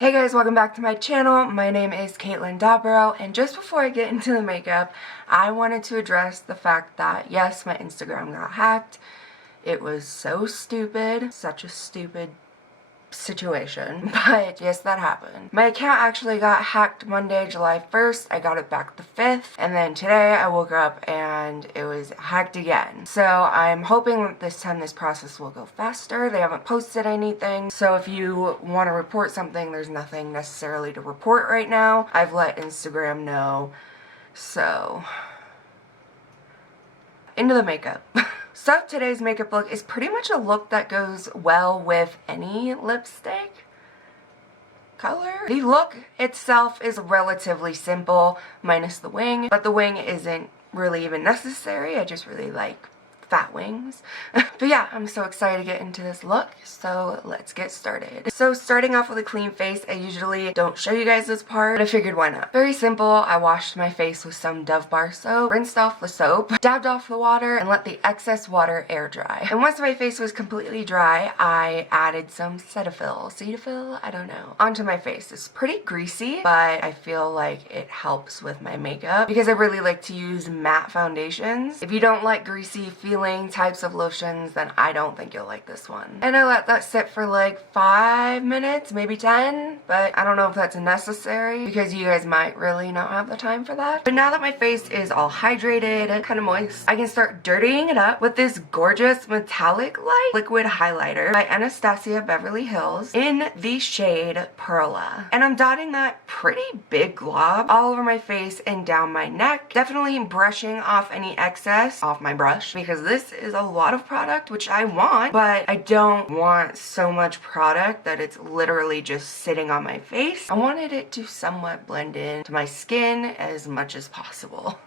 Hey guys, welcome back to my channel. My name is Caitlin Dobro, and just before I get into the makeup, I wanted to address the fact that yes, my Instagram got hacked. It was so stupid, such a stupid situation, but yes, that happened. My account actually got hacked Monday, July 1st. I got it back the 5th, and then today I woke up and it was hacked again. So I'm hoping that this time this process will go faster. They haven't posted anything, so if you want to report something, there's nothing necessarily to report right now. I've let Instagram know, so into the makeup. So today's makeup look is pretty much a look that goes well with any lipstick color. The look itself is relatively simple, minus the wing, but the wing isn't really even necessary. I just really like fat wings. But yeah, I'm so excited to get into this look, so let's get started. So starting off with a clean face, I usually don't show you guys this part, but I figured why not. Very simple. I washed my face with some Dove bar soap, rinsed off the soap, dabbed off the water, and let the excess water air dry. And once my face was completely dry, I added some Cetaphil, I don't know, onto my face. It's pretty greasy, but I feel like it helps with my makeup because I really like to use matte foundations. If you don't like greasy feeling types of lotions, then I don't think you'll like this one. And I let that sit for like 5 minutes, maybe 10, but I don't know if that's necessary because you guys might really not have the time for that. But now that my face is all hydrated and kind of moist, I can start dirtying it up with this gorgeous metallic light liquid highlighter by Anastasia Beverly Hills in the shade Perla. And I'm dotting that pretty big glob all over my face and down my neck, definitely brushing off any excess off my brush because this is a lot of product, which I want, but I don't want so much product that it's literally just sitting on my face. I wanted it to somewhat blend in to my skin as much as possible.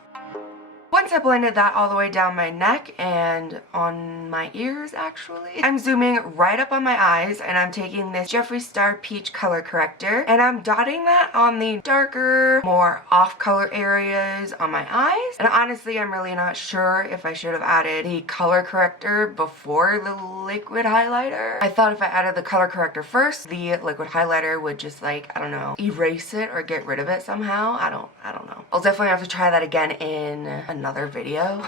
Once I blended that all the way down my neck and on my ears, actually, I'm zooming right up on my eyes and I'm taking this Jeffree Star Peach color corrector and I'm dotting that on the darker, more off-color areas on my eyes. And honestly, I'm really not sure if I should have added the color corrector before the liquid highlighter. I thought if I added the color corrector first, the liquid highlighter would just like, I don't know, erase it or get rid of it somehow. I don't know. I'll definitely have to try that again in another video.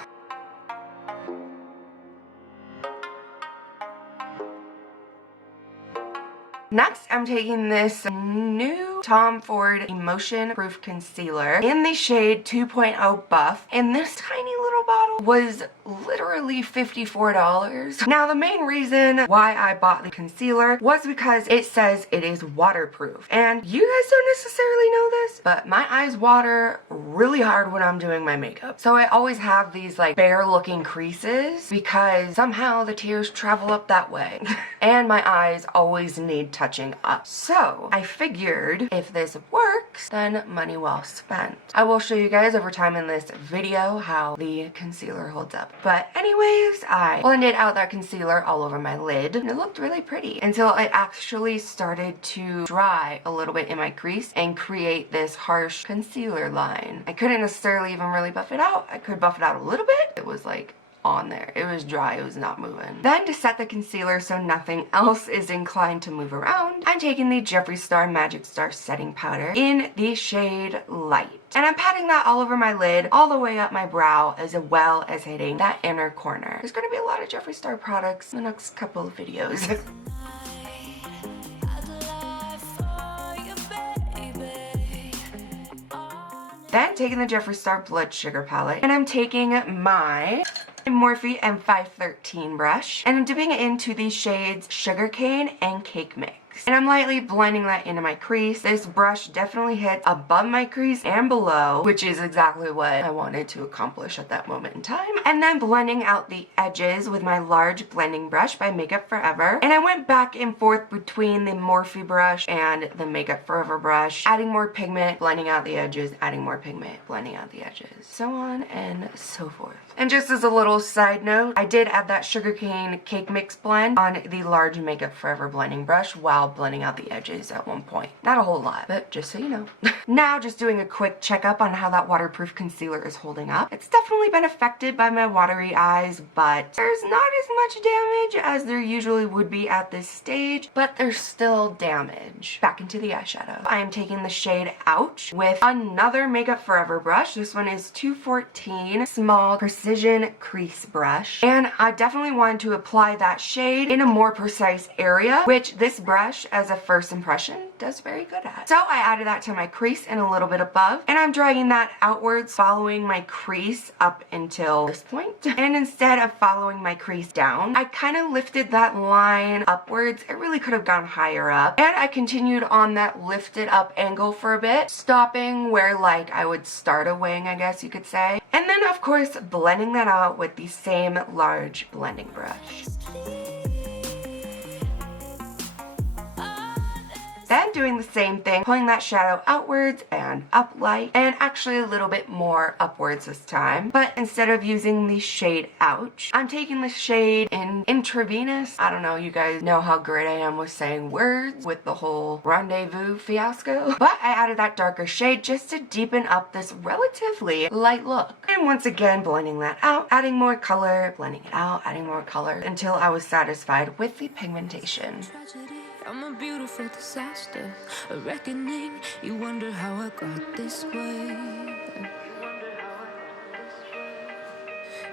Next, I'm taking this new Tom Ford EmotionProof concealer in the shade 2.0 Buff, and this tiny little bottle was literally $54. Now, the main reason why I bought the concealer was because it says it is waterproof, and you guys don't necessarily know this, but my eyes water really hard when I'm doing my makeup. So I always have these like bare looking creases because somehow the tears travel up that way. And my eyes always need touching up. So I figured if this works, then money well spent. I will show you guys over time in this video how the concealer holds up. But anyways, I blended out that concealer all over my lid and it looked really pretty until it actually started to dry a little bit in my crease and create this harsh concealer line. I couldn't necessarily even really buff it out. I could buff it out a little bit. It was like on there. It was dry, it was not moving. Then to set the concealer so nothing else is inclined to move around, I'm taking the Jeffree Star Magic Star setting powder in the shade Light. And I'm patting that all over my lid, all the way up my brow, as well as hitting that inner corner. There's gonna be a lot of Jeffree Star products in the next couple of videos. Then taking the Jeffree Star Blood Sugar palette, and I'm taking my Morphe M513 brush, and I'm dipping it into the shades Sugarcane and Cake Mix. And I'm lightly blending that into my crease. This brush definitely hits above my crease and below, which is exactly what I wanted to accomplish at that moment in time. And then blending out the edges with my large blending brush by Makeup Forever. And I went back and forth between the Morphe brush and the Makeup Forever brush, adding more pigment, blending out the edges, adding more pigment, blending out the edges, so on and so forth. And just as a little side note, I did add that Sugarcane Cake Mix blend on the large Makeup Forever blending brush while blending out the edges at one point. Not a whole lot, but just so you know. Now just doing a quick checkup on how that waterproof concealer is holding up. It's definitely been affected by my watery eyes, but there's not as much damage as there usually would be at this stage, but there's still damage. Back into the eyeshadow. I am taking the shade Ouch with another Makeup Forever brush. This one is 214 small precision crease brush, and I definitely wanted to apply that shade in a more precise area, which this brush as a first impression does very good at. So I added that to my crease and a little bit above, and I'm dragging that outwards, following my crease up until this point. And instead of following my crease down, I kind of lifted that line upwards. It really could have gone higher up, and I continued on that lifted up angle for a bit, stopping where like I would start a wing, I guess you could say, and then of course blending that out with the same large blending brush. Then doing the same thing, pulling that shadow outwards and up light, and actually a little bit more upwards this time. But instead of using the shade Ouch, I'm taking the shade in Intravenous. I don't know, you guys know how great I am with saying words with the whole rendezvous fiasco. But I added that darker shade just to deepen up this relatively light look. And once again, blending that out, adding more color, blending it out, adding more color, until I was satisfied with the pigmentation. I'm a beautiful disaster, a reckoning. You wonder how I got this way.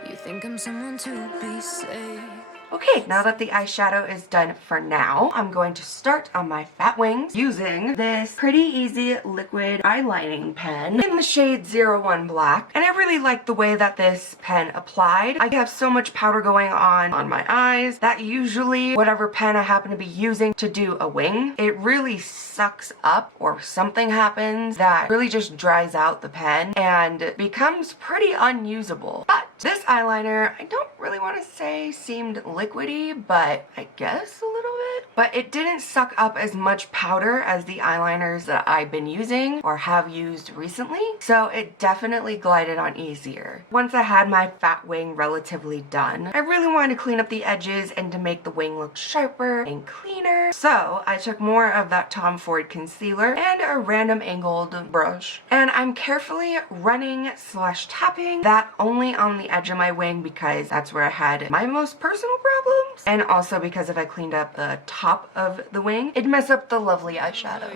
You think I'm someone to be saved. Okay, now that the eyeshadow is done for now, I'm going to start on my fat wings using this Pretty Easy liquid eyelining pen in the shade 01 Black. And I really like the way that this pen applied. I have so much powder going on my eyes that usually whatever pen I happen to be using to do a wing, it really sucks up, or something happens that really just dries out the pen and becomes pretty unusable. But this eyeliner, I don't really want to say seemed liquidy, but I guess a little bit. But it didn't suck up as much powder as the eyeliners that I've been using or have used recently, so it definitely glided on easier. Once I had my fat wing relatively done, I really wanted to clean up the edges and to make the wing look sharper and cleaner, so I took more of that Tom Ford concealer and a random angled brush, and I'm carefully running / tapping that only on the edge of my wing because that's where I had my most personal problems, and also because if I cleaned up the top of the wing, it'd mess up the lovely eyeshadow.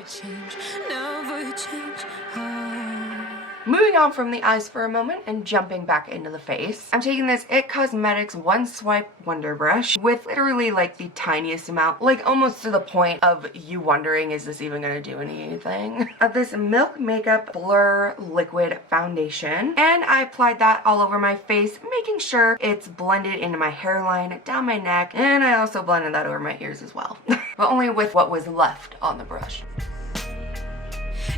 Never change. Moving on from the eyes for a moment and jumping back into the face, I'm taking this IT Cosmetics One Swipe Wonder Brush with literally like the tiniest amount, like almost to the point of you wondering, is this even gonna do anything? Of this Milk Makeup Blur Liquid Foundation, and I applied that all over my face, making sure it's blended into my hairline, down my neck, and I also blended that over my ears as well, but only with what was left on the brush.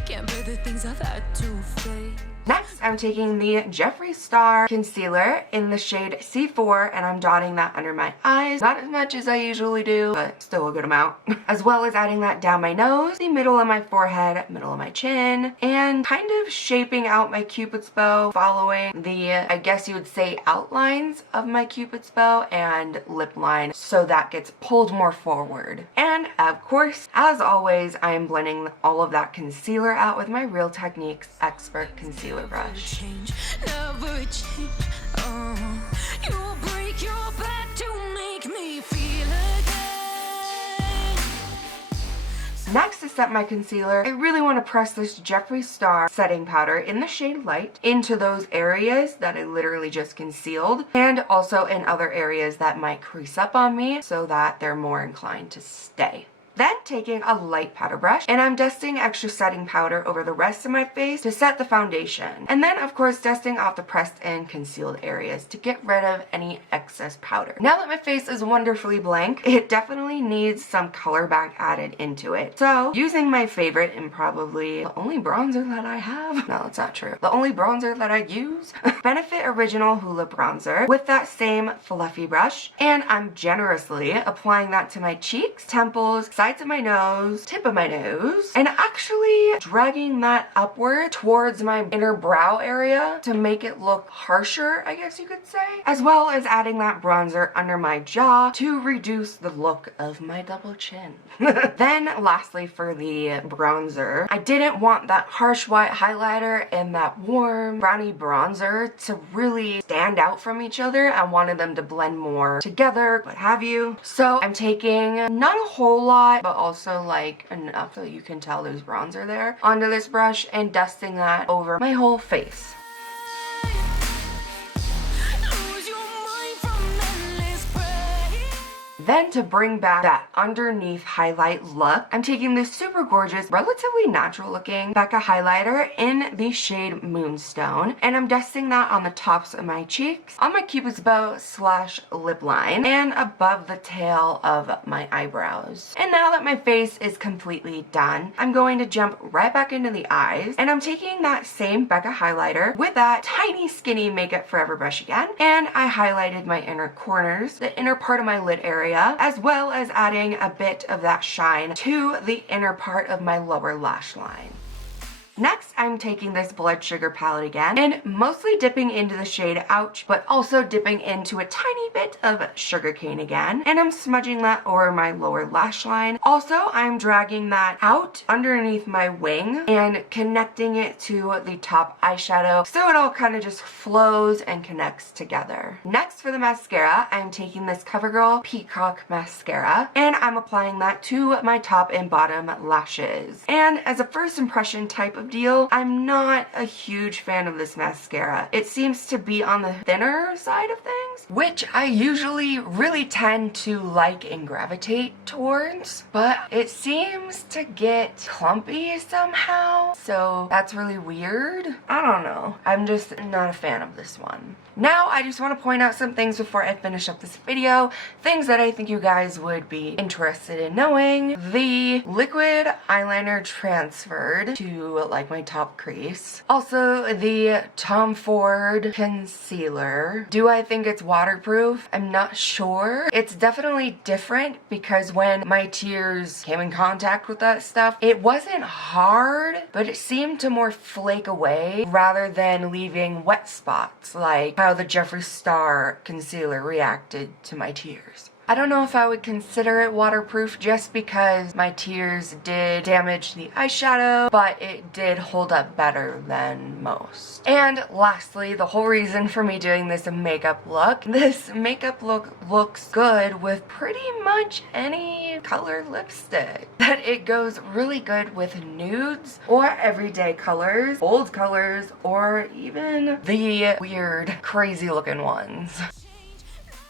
Can't bear the things I've had to face. Next, I'm taking the Jeffree Star Concealer in the shade C4, and I'm dotting that under my eyes. Not as much as I usually do, but still a good amount. As well as adding that down my nose, the middle of my forehead, middle of my chin, and kind of shaping out my Cupid's bow, following the, I guess you would say, outlines of my Cupid's bow and lip line, so that gets pulled more forward. And of course, as always, I am blending all of that concealer out with my Real Techniques Expert Concealer brush. Never change. You will break your back to make me feel again. Next, to set my concealer, I really want to press this Jeffree Star setting powder in the shade Light into those areas that I literally just concealed, and also in other areas that might crease up on me so that they're more inclined to stay. Then taking a light powder brush, and I'm dusting extra setting powder over the rest of my face to set the foundation. And then of course dusting off the pressed and concealed areas to get rid of any excess powder. Now that my face is wonderfully blank, it definitely needs some color back added into it. So using my favorite and probably the only bronzer that I have, no, that's not true, the only bronzer that I use, Benefit Original Hula Bronzer with that same fluffy brush, and I'm generously applying that to my cheeks, temples, side sides of my nose, tip of my nose, and actually dragging that upward towards my inner brow area to make it look harsher, I guess you could say, as well as adding that bronzer under my jaw to reduce the look of my double chin. Then lastly, for the bronzer, I didn't want that harsh white highlighter and that warm brownie bronzer to really stand out from each other. I wanted them to blend more together, what have you. So I'm taking not a whole lot, but also like enough so you can tell there's bronzer there onto this brush and dusting that over my whole face. Then to bring back that underneath highlight look, I'm taking this super gorgeous, relatively natural looking Becca highlighter in the shade Moonstone, and I'm dusting that on the tops of my cheeks, on my cupid's bow / lip line, and above the tail of my eyebrows. And now that my face is completely done, I'm going to jump right back into the eyes, and I'm taking that same Becca highlighter with that tiny skinny Makeup Forever brush again, and I highlighted my inner corners, the inner part of my lid area, as well as adding a bit of that shine to the inner part of my lower lash line. Next, I'm taking this Blood Sugar palette again and mostly dipping into the shade Ouch, but also dipping into a tiny bit of Sugarcane again, and I'm smudging that over my lower lash line. Also, I'm dragging that out underneath my wing and connecting it to the top eyeshadow so it all kind of just flows and connects together. Next, for the mascara, I'm taking this Covergirl Peacock mascara and I'm applying that to my top and bottom lashes. And as a first impression type of deal, I'm not a huge fan of this mascara. It seems to be on the thinner side of things, which I usually really tend to like and gravitate towards, but it seems to get clumpy somehow, so that's really weird. I don't know. I'm just not a fan of this one. Now, I just want to point out some things before I finish up this video, things that I think you guys would be interested in knowing. The liquid eyeliner transferred to like my top crease. Also, the Tom Ford concealer. Do I think it's waterproof? I'm not sure. It's definitely different because when my tears came in contact with that stuff, it wasn't hard, but it seemed to more flake away rather than leaving wet spots like how the Jeffree Star concealer reacted to my tears. I don't know if I would consider it waterproof just because my tears did damage the eyeshadow, but it did hold up better than most. And lastly, the whole reason for me doing this makeup look looks good with pretty much any color lipstick. That it goes really good with nudes or everyday colors, bold colors, or even the weird, crazy looking ones.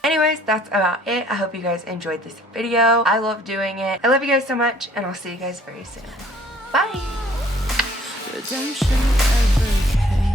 Anyways, that's about it. I hope you guys enjoyed this video. I love doing it. I love you guys so much, and I'll see you guys very soon. Bye! Redemption ever came.